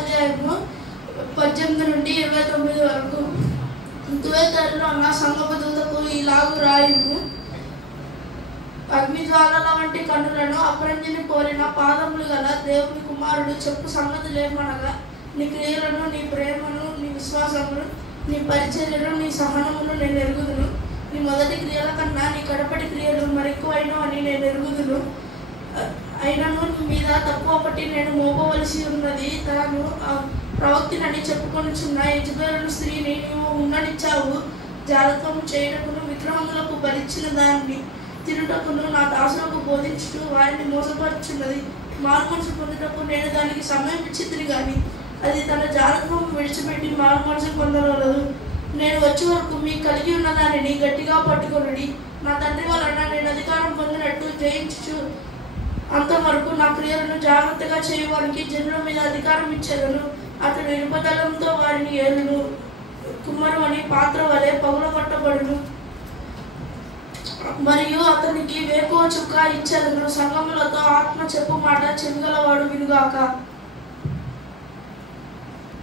అధ్యాయము 18 నుండి 29 వరకు. తుయతైరలో ఉన్న సంగమ దూతకు ఇలాగు రాయుము. అగ్నిజ్వాలల వంటి కన్నులను అపరంజిని పోలిన పాదములు గల దేవుని కుమారుడు చెప్పు సంగతులేమనగా, నీ క్రియలను, నీ ప్రేమను, నీ విశ్వాసమును, నీ పరిచర్యను, నీ సహనమును నేను ఎరుగుదును. నీ మొదటి క్రియల కన్నా నీ కడపటి క్రియలు మరెక్కువైన అని నేను ఎరుగుదును. అయినను నీ మీద తప్పు ఒకటి నేను మోపవలసి ఉన్నది. తాను ప్రవక్తినని చెప్పుకొనుచున్న యెజబెలు స్త్రీని నీవు ఉండనిచ్చావు. జారత్వం చేయుటకును విగ్రహములకు బలిచ్చిన దాన్ని తినుటకును నా దాసులకు బోధించుటూ వారిని మోసపరుచున్నది. మారు మనసు పొందుటకు నేను దానికి సమయం ఇచ్చితిని గాని అది తన జారత్వం విడిచిపెట్టి మారు మనసు పొందగలదు. నేను వచ్చే వరకు మీకు కలిగి ఉన్న దానిని గట్టిగా పట్టుకొనుడి. నా తండ్రి వలన నేను అధికారం పొందినట్టు జయించు అంతవరకు నా క్రియలను జాగ్రత్తగా చేయడానికి జనుల మీద అధికారం ఇచ్చేదను. అతడు ఇనుపదళంతో వారిని ఏలును. కుమ్మరు అని పాత్ర వలె పగులగొట్టబడును. మరియు అతనికి వేకువ చుక్క ఇచ్చేదను. సంగములతో ఆత్మ చెప్పు మాట చెవిగలవాడు వినుగాక.